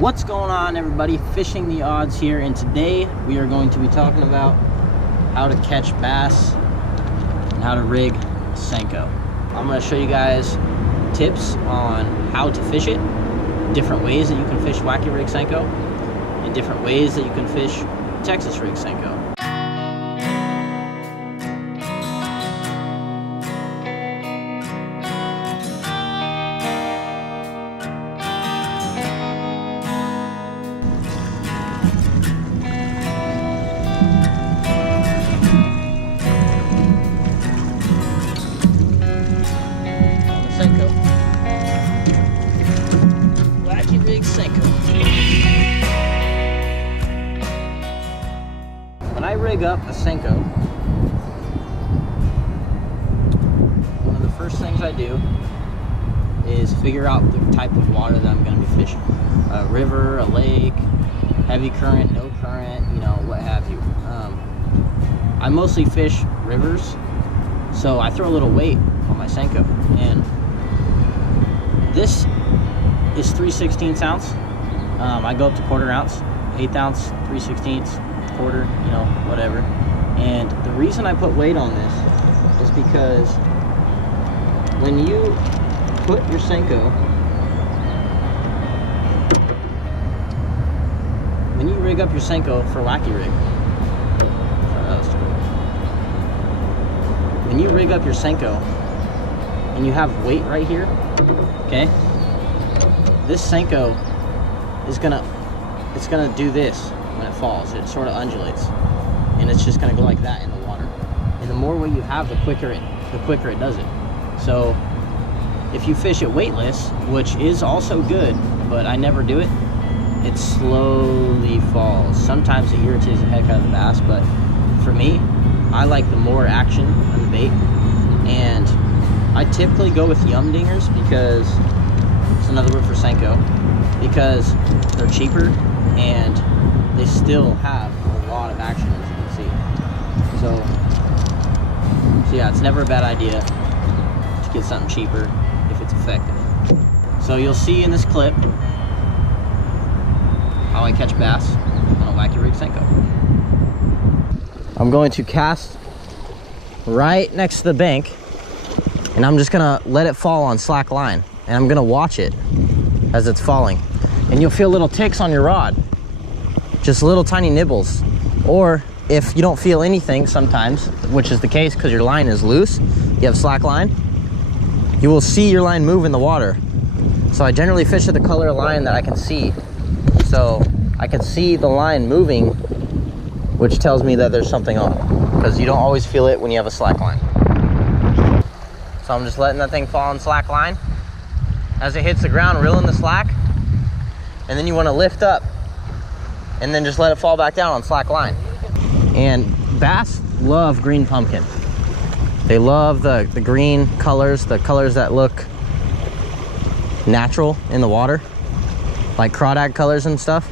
What's going on, everybody? Fishing the Odds here, and today we are going to be talking about how to catch bass and how to rig a Senko. I'm going to show you guys tips on how to fish it, different ways that you can fish wacky rig Senko, and different ways that you can fish Texas rig Senko. Wacky rig Senko. When I rig up a Senko, one of the first things I do is figure out the type of water that I'm going to be fishing. A river, a lake, heavy current, no current, you know, what have you. I mostly fish rivers, so I throw a little weight on my Senko, and this is 3/16 ounce. I go up to 1/4 ounce, 1/8 ounce, 3/16, quarter, you know, whatever. And the reason I put weight on this is because when you put your Senko, when you rig up your Senko for wacky rig, when you rig up your Senko and you have weight right here, okay, this Senko is gonna do this when it falls. It sort of undulates, and it's just gonna go like that in the water. And the more weight you have, the quicker it does it. So if you fish it weightless, which is also good, but I never do it, it slowly falls. Sometimes it irritates the heck out of the bass, but for me, I like the more action on the bait. And I typically go with yum dingers, because it's another word for Senko, because they're cheaper and they still have a lot of action, as you can see. So yeah, it's never a bad idea to get something cheaper if it's effective. So you'll see in this clip how I catch bass on a wacky rig Senko. I'm going to cast right next to the bank, and I'm just gonna let it fall on slack line, and I'm gonna watch it as it's falling. And you'll feel little ticks on your rod, just little tiny nibbles. Or if you don't feel anything sometimes, which is the case because your line is loose, you have slack line, you will see your line move in the water. So I generally fish at the color of line that I can see. So I can see the line moving, which tells me that there's something on, because you don't always feel it when you have a slack line. So I'm just letting that thing fall on slack line. As it hits the ground, reel in the slack, and then you want to lift up and then just let it fall back down on slack line. And bass love green pumpkin. They love the green colors, the colors that look natural in the water, like crawdad colors and stuff.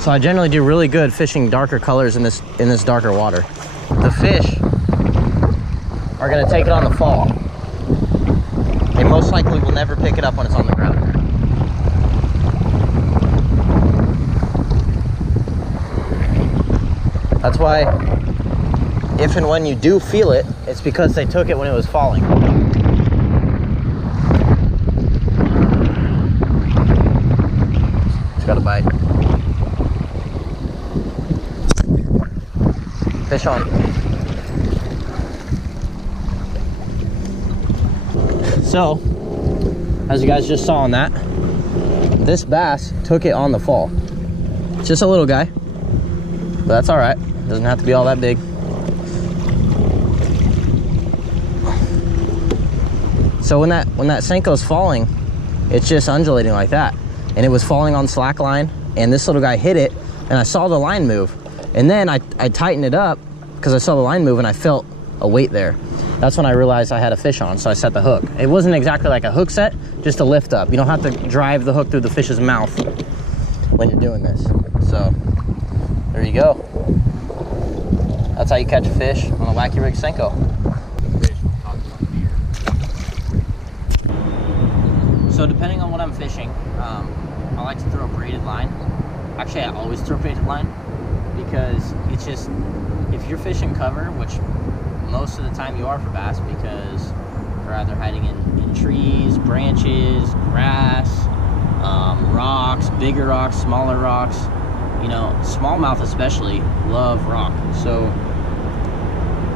So I generally do really good fishing darker colors in this darker water. The fish are gonna take it on the fall. They most likely will never pick it up when it's on the ground. That's why if and when you do feel it, it's because they took it when it was falling. It's got a bite. Fish on. So, as you guys just saw on that, this bass took it on the fall. It's just a little guy, but that's all right. Doesn't have to be all that big. So when that Senko's falling, it's just undulating like that, and it was falling on slack line, and this little guy hit it, and I saw the line move, and then I tightened it up because I saw the line move and I felt a weight there. That's when I realized I had a fish on, so I set the hook. It wasn't exactly like a hook set, just a lift up. You don't have to drive the hook through the fish's mouth when you're doing this. So there you go. That's how you catch a fish on a wacky rig Senko. So depending on what I'm fishing, I like to throw a braided line. Actually, I always throw braided line because it's just, if you're fishing cover, which most of the time you are for bass, because they're either hiding in trees, branches, grass, rocks, bigger rocks, smaller rocks. You know, smallmouth especially love rock. So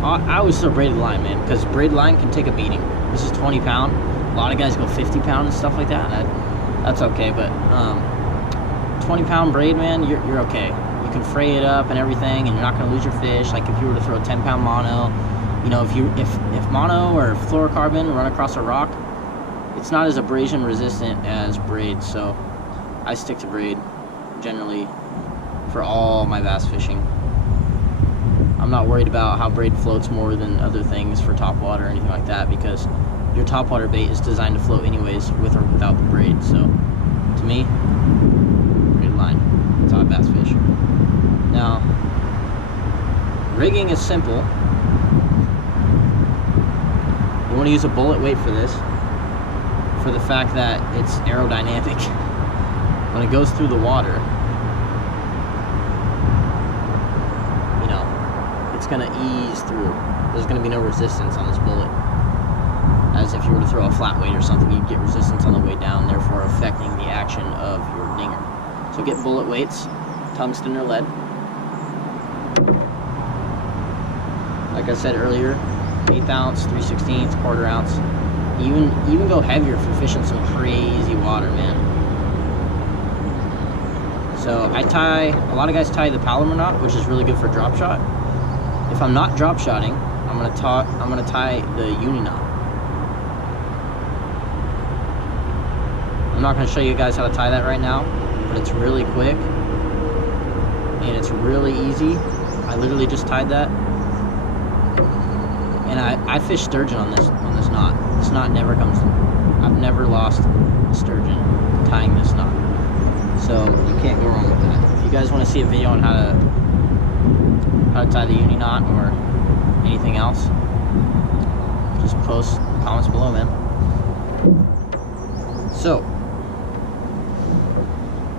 I always throw braided line, man, because braided line can take a beating. This is 20 pound. A lot of guys go 50 pound and stuff like that. That's okay, but 20 pound braid, man, you're okay. You can fray it up and everything, and you're not gonna lose your fish. Like if you were to throw 10 pound mono, you know, if mono or fluorocarbon run across a rock, it's not as abrasion resistant as braid. So I stick to braid generally for all my bass fishing. I'm not worried about how braid floats more than other things for topwater or anything like that, because your topwater bait is designed to float anyways, with or without the braid. So to me, braided line, that's how I bass fish. Now, rigging is simple. You want to use a bullet weight for this, for the fact that it's aerodynamic. When it goes through the water, you know, it's gonna ease through. There's gonna be no resistance on this bullet. As if you were to throw a flat weight or something, you'd get resistance on the way down, therefore affecting the action of your dinger. So get bullet weights, tungsten or lead. Like I said earlier, 1/8 ounce, 3/16, 1/4 ounce. Even go heavier if you're fishing some crazy water, man. So a lot of guys tie the Palomar knot, which is really good for drop shot. If I'm not drop shotting, I'm gonna tie the uni knot. I'm not gonna show you guys how to tie that right now, but it's really quick and it's really easy. I literally just tied that, and I fish sturgeon on this knot. This knot never comes. I've never lost a sturgeon tying this knot. So you can't go wrong with that. If you guys want to see a video on how to tie the uni knot or anything else, just post comments below, man. So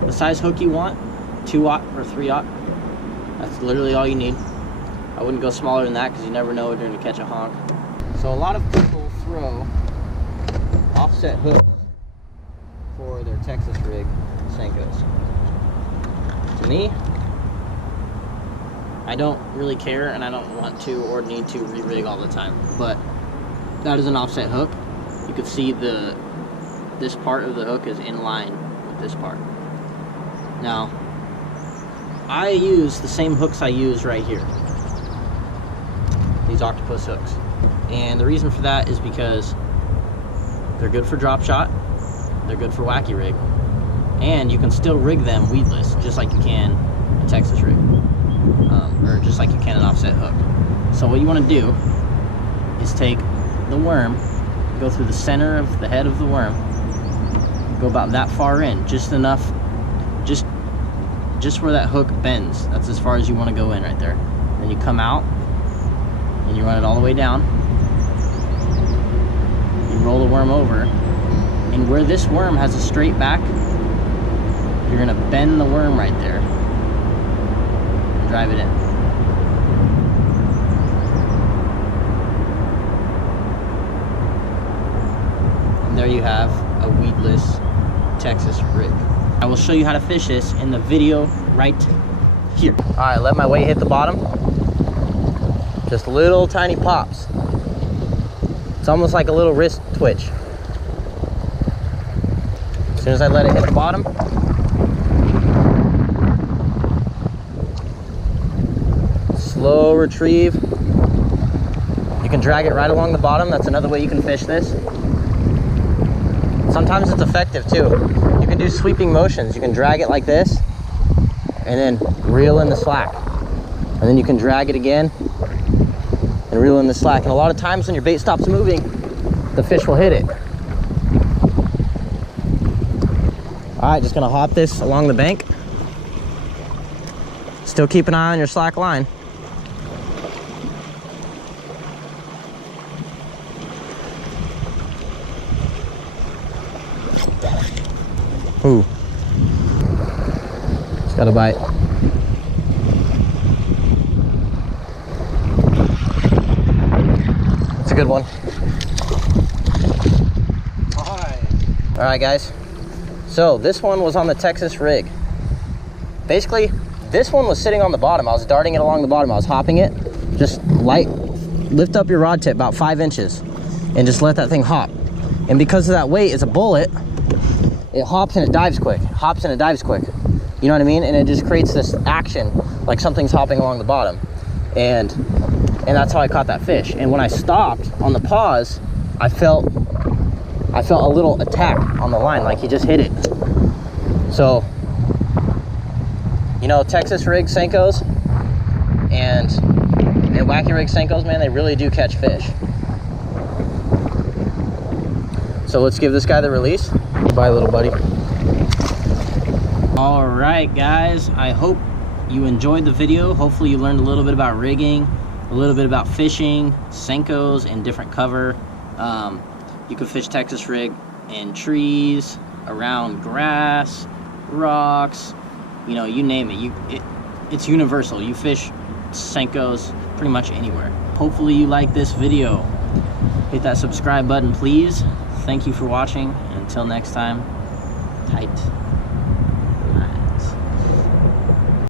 the size hook you want, 2/0 or 3/0. That's literally all you need. I wouldn't go smaller than that because you never know when you're going to catch a honk. So a lot of people throw offset hooks for their Texas rig Senkos. To me, I don't really care, and I don't want to or need to re-rig all the time. But that is an offset hook. You can see this part of the hook is in line with this part. Now, I use the same hooks I use right here. These octopus hooks. And the reason for that is because they're good for drop shot, they're good for wacky rig, and you can still rig them weedless, just like you can a Texas rig, or just like you can an offset hook. So what you want to do is take the worm, go through the center of the head of the worm, go about that far in, just enough, just where that hook bends. That's as far as you want to go in right there. Then you come out and you run it all the way down. You roll the worm over, and where this worm has a straight back, you're gonna bend the worm right there and drive it in. And there you have a weedless Texas rig. I will show you how to fish this in the video right here. All right, let my weight hit the bottom. Just little tiny pops. It's almost like a little wrist twitch. As soon as I let it hit the bottom, slow retrieve. You can drag it right along the bottom. That's another way you can fish this. Sometimes it's effective too. You can do sweeping motions. You can drag it like this and then reel in the slack. And then you can drag it again and reel in the slack. And a lot of times when your bait stops moving, the fish will hit it. All right, just gonna hop this along the bank. Still keep an eye on your slack line. Ooh, Got a bite. It's a good one. All right, guys. So this one was on the Texas rig. Basically, this one was sitting on the bottom. I was darting it along the bottom. I was hopping it. Just lift up your rod tip about 5 inches and just let that thing hop. And because of that weight, it's a bullet. It hops and it dives quick. Hops and it dives quick. You know what I mean? And it just creates this action like something's hopping along the bottom. And that's how I caught that fish. And when I stopped on the pause, I felt a little attack on the line, like he just hit it. So, you know, Texas rig Senkos and wacky rig Senkos, man, they really do catch fish. So let's give this guy the release. Bye, little buddy. All right, guys, I hope you enjoyed the video. Hopefully you learned a little bit about rigging, a little bit about fishing, Senkos, and different cover. You can fish Texas rig in trees, around grass, rocks, you know, you name it. It's universal. You fish Senkos pretty much anywhere. Hopefully you like this video. Hit that subscribe button, please. Thank you for watching. Until next time, tight.